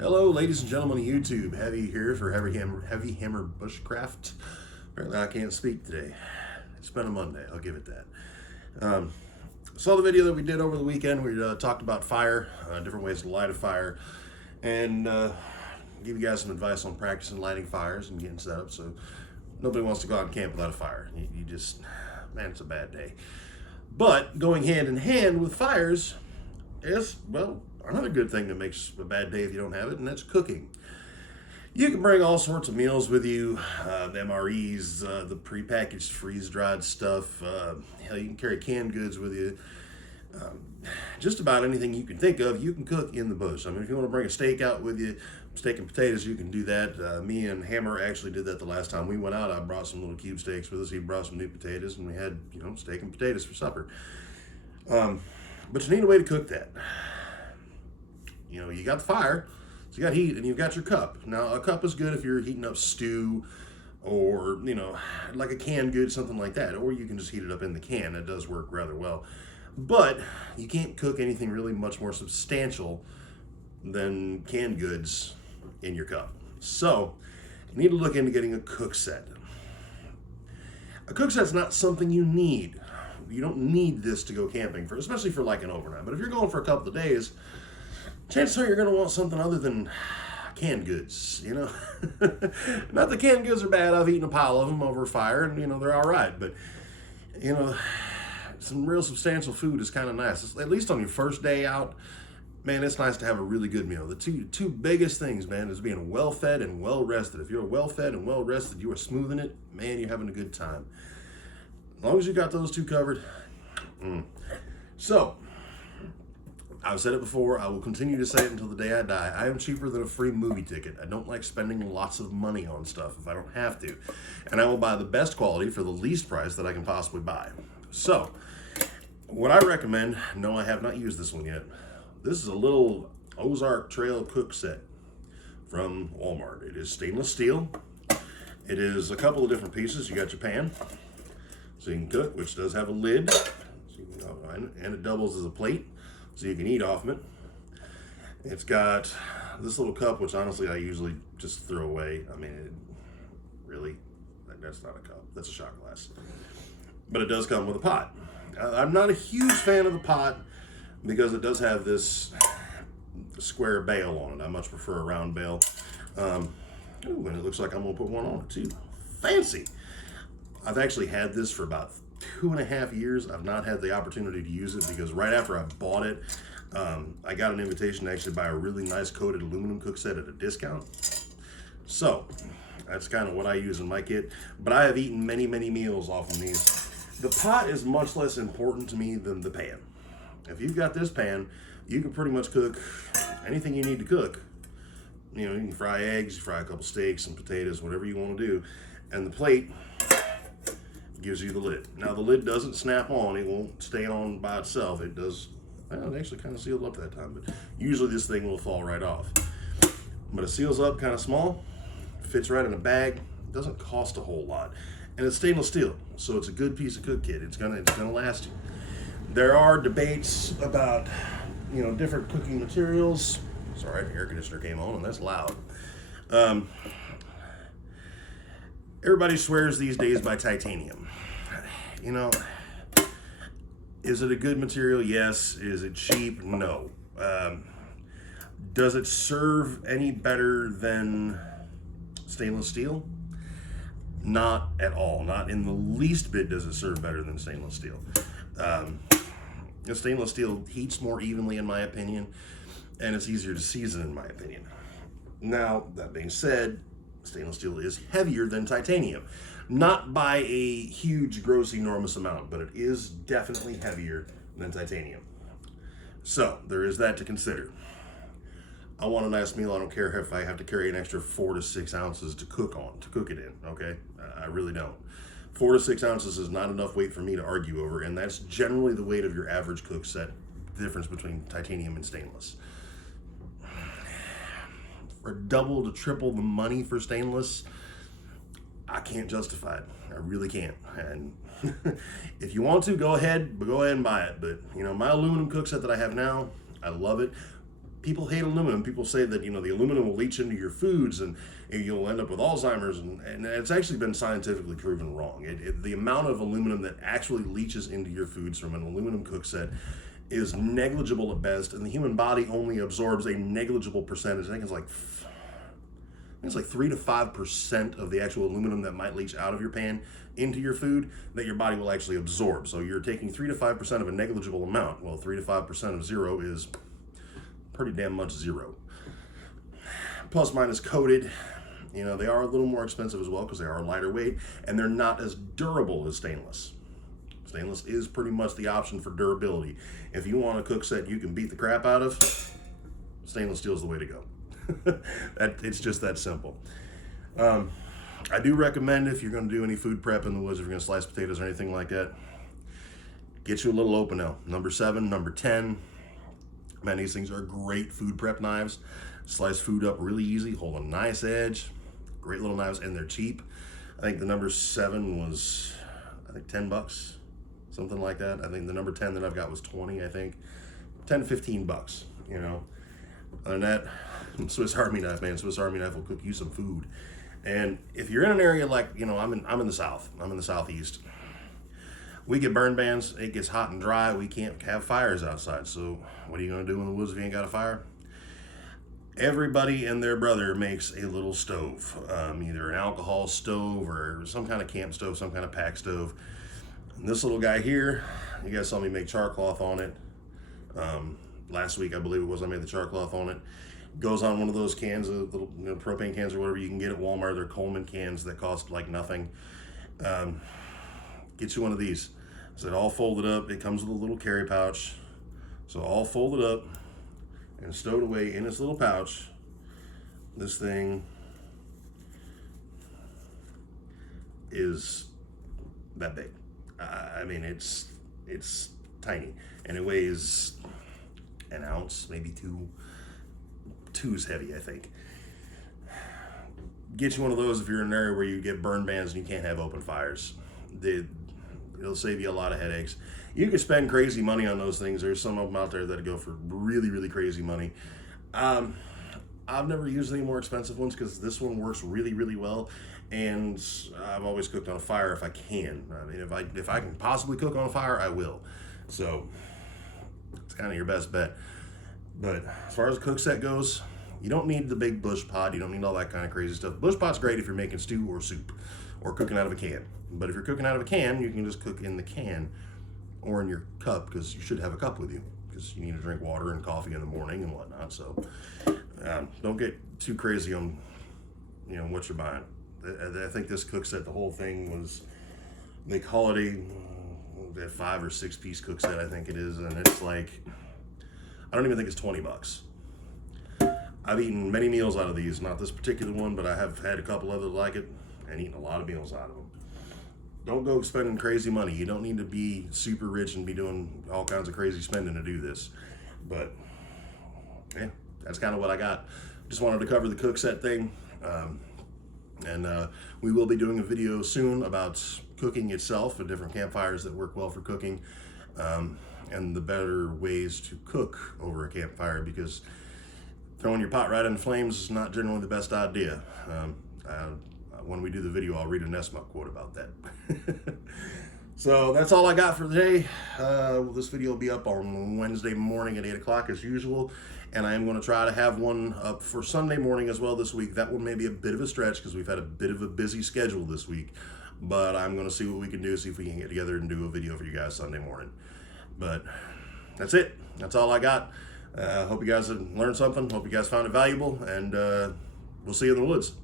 Hello, ladies and gentlemen of YouTube. Heavy here for Heavy Hammer Bushcraft. Apparently, I can't speak today. It's been a Monday. I'll give it that. Saw the video that we did over the weekend. We talked about fire, different ways to light a fire, and give you guys some advice on practicing lighting fires and getting set up. So nobody wants to go out and camp without a fire. You just, man, it's a bad day. But going hand in hand with fires is, well, another good thing that makes a bad day if you don't have it, and that's cooking. You can bring all sorts of meals with you, the MREs, the prepackaged freeze-dried stuff. Hell, you can carry canned goods with you. Just about anything you can think of, you can cook in the bush. I mean, if you want to bring a steak out with you, steak and potatoes, you can do that. Me and Hammer actually did that the last time we went out. I brought some little cube steaks with us. He brought some new potatoes, and we had, steak and potatoes for supper. But you need a way to cook that. You got the fire, so you got heat, and you've got your cup. Now, a cup is good if you're heating up stew or, like a canned good, something like that. Or you can just heat it up in the can. It does work rather well. But you can't cook anything really much more substantial than canned goods in your cup. So, you need to look into getting a cook set. A cook set's not something you need. You don't need this to go camping for, especially for like an overnight. But if you're going for a couple of days, chances are you're going to want something other than canned goods, Not that canned goods are bad. I've eaten a pile of them over fire, and, they're all right. But, some real substantial food is kind of nice. At least on your first day out, man, it's nice to have a really good meal. The two biggest things, man, is being well-fed and well-rested. If you're well-fed and well-rested, you are smoothing it, man, you're having a good time. As long as you got those two covered. So, I've said it before, I will continue to say it until the day I die. I am cheaper than a free movie ticket. I don't like spending lots of money on stuff if I don't have to. And I will buy the best quality for the least price that I can possibly buy. So, what I recommend, no, I have not used this one yet. This is a little Ozark Trail cook set from Walmart. It is stainless steel. It is a couple of different pieces. You got your pan, so you can cook, which does have a lid, and it doubles as a plate, so you can eat off of it. It's got this little cup, which honestly I usually just throw away. I mean, that's not a cup. That's a shot glass. But it does come with a pot. I'm not a huge fan of the pot because it does have this square bail on it. I much prefer a round bail. And it looks like I'm going to put one on it too. Fancy! I've actually had this for about 2.5 years. I've not had the opportunity to use it because right after I bought it, I got an invitation to actually buy a really nice coated aluminum cook set at a discount. So that's kind of what I use in my kit. But I have eaten many, many meals off of these. The pot is much less important to me than the pan. If you've got this pan, you can pretty much cook anything you need to cook. You can fry eggs, you fry a couple steaks, some potatoes, whatever you want to do. And the plate gives you the lid. Now the lid doesn't snap on, it won't stay on by itself. It does, well, it actually kind of sealed up that time, but usually this thing will fall right off. But it seals up kind of small, fits right in a bag, doesn't cost a whole lot. And it's stainless steel, so it's a good piece of cook kit. It's gonna last you. There are debates about, different cooking materials. Sorry, the air conditioner came on and that's loud. Everybody swears these days by titanium. Is it a good material? Yes. Is it cheap? No. Does it serve any better than stainless steel? Not at all. Not in the least bit does it serve better than stainless steel. Stainless steel heats more evenly, in my opinion, and it's easier to season, in my opinion. Now, that being said, stainless steel is heavier than titanium. Not by a huge, gross, enormous amount, but it is definitely heavier than titanium. So, there is that to consider. I want a nice meal. I don't care if I have to carry an extra 4 to 6 ounces to cook it in, okay? I really don't. 4 to 6 ounces is not enough weight for me to argue over, and that's generally the weight of your average cook set, difference between titanium and stainless. For double to triple the money for stainless, I can't justify it. I really can't. And if you want to, go ahead and buy it. But my aluminum cook set that I have now, I love it. people hate aluminum. People say that, you know, the aluminum will leach into your foods and you'll end up with Alzheimer's, and it's actually been scientifically proven wrong. The amount of aluminum that actually leaches into your foods from an aluminum cook set is negligible at best, and the human body only absorbs a negligible percentage. I think it's like 3 to 5% of the actual aluminum that might leach out of your pan into your food that your body will actually absorb. So you're taking 3 to 5% of a negligible amount. Well, 3 to 5% of zero is pretty damn much zero. Plus, mine is coated. You know, they are a little more expensive as well because they are lighter weight, and they're not as durable as stainless. Stainless is pretty much the option for durability. If you want a cook set you can beat the crap out of, stainless steel is the way to go. It's just that simple. I do recommend, if you're going to do any food prep in the woods, if you're going to slice potatoes or anything like that, get you a little Opinel. Number 7, number 10. Man, these things are great food prep knives. Slice food up really easy, hold a nice edge. Great little knives, and they're cheap. I think the number 7 was, I think, $10, something like that. I think the number 10 that I've got was 20, I think. 10 to 15 bucks, you know. Other than that, Swiss Army knife, man. Swiss Army knife will cook you some food. And if you're in an area like, you know, I'm in the South. I'm in the Southeast. We get burn bans. It gets hot and dry. We can't have fires outside. So what are you going to do in the woods if you ain't got a fire? Everybody and their brother makes a little stove, either an alcohol stove or some kind of camp stove, some kind of pack stove. And this little guy here, you guys saw me make char cloth on it. Last week, I believe it was, I made the char cloth on it. Goes on one of those cans, little, you know, propane cans or whatever you can get at Walmart. They're Coleman cans that cost like nothing. Get you one of these. So it all folded up. It comes with a little carry pouch. So all folded up and stowed away in its little pouch. This thing is that big. I mean, it's tiny, and it weighs an ounce, maybe two. Two's heavy, I think. Get you one of those if you're in an area where you get burn bans and you can't have open fires. It'll save you a lot of headaches. You can spend crazy money on those things. There's some of them out there that go for really, really crazy money. I've never used any more expensive ones because this one works really, really well. And I've always cooked on a fire if I can. I mean, if I can possibly cook on a fire, I will. So it's kind of your best bet. But as far as the cook set goes, you don't need the big bush pot. You don't need all that kind of crazy stuff. Bush pot's great if you're making stew or soup or cooking out of a can. But if you're cooking out of a can, you can just cook in the can or in your cup, because you should have a cup with you because you need to drink water and coffee in the morning and whatnot. So don't get too crazy on, you know, what you're buying. I think this cook set, the whole thing was, they call it a 5 or 6 piece cook set, I think it is, and it's like, I don't even think it's $20. I've eaten many meals out of these, not this particular one, but I have had a couple others like it and eaten a lot of meals out of them. Don't go spending crazy money. You don't need to be super rich and be doing all kinds of crazy spending to do this. But yeah, that's kind of what I got. Just wanted to cover the cook set thing. And we will be doing a video soon about cooking itself and different campfires that work well for cooking. And the better ways to cook over a campfire, because throwing your pot right in the flames is not generally the best idea. When we do the video, I'll read a Nesmuk quote about that. So that's all I got for today. This video will be up on Wednesday morning at 8 o'clock as usual, and I am going to try to have one up for Sunday morning as well this week. That one may be a bit of a stretch because we've had a bit of a busy schedule this week, but I'm going to see what we can do, see if we can get together and do a video for you guys Sunday morning. But that's it. That's all I got. Hope you guys have learned something. Hope you guys found it valuable, and we'll see you in the woods.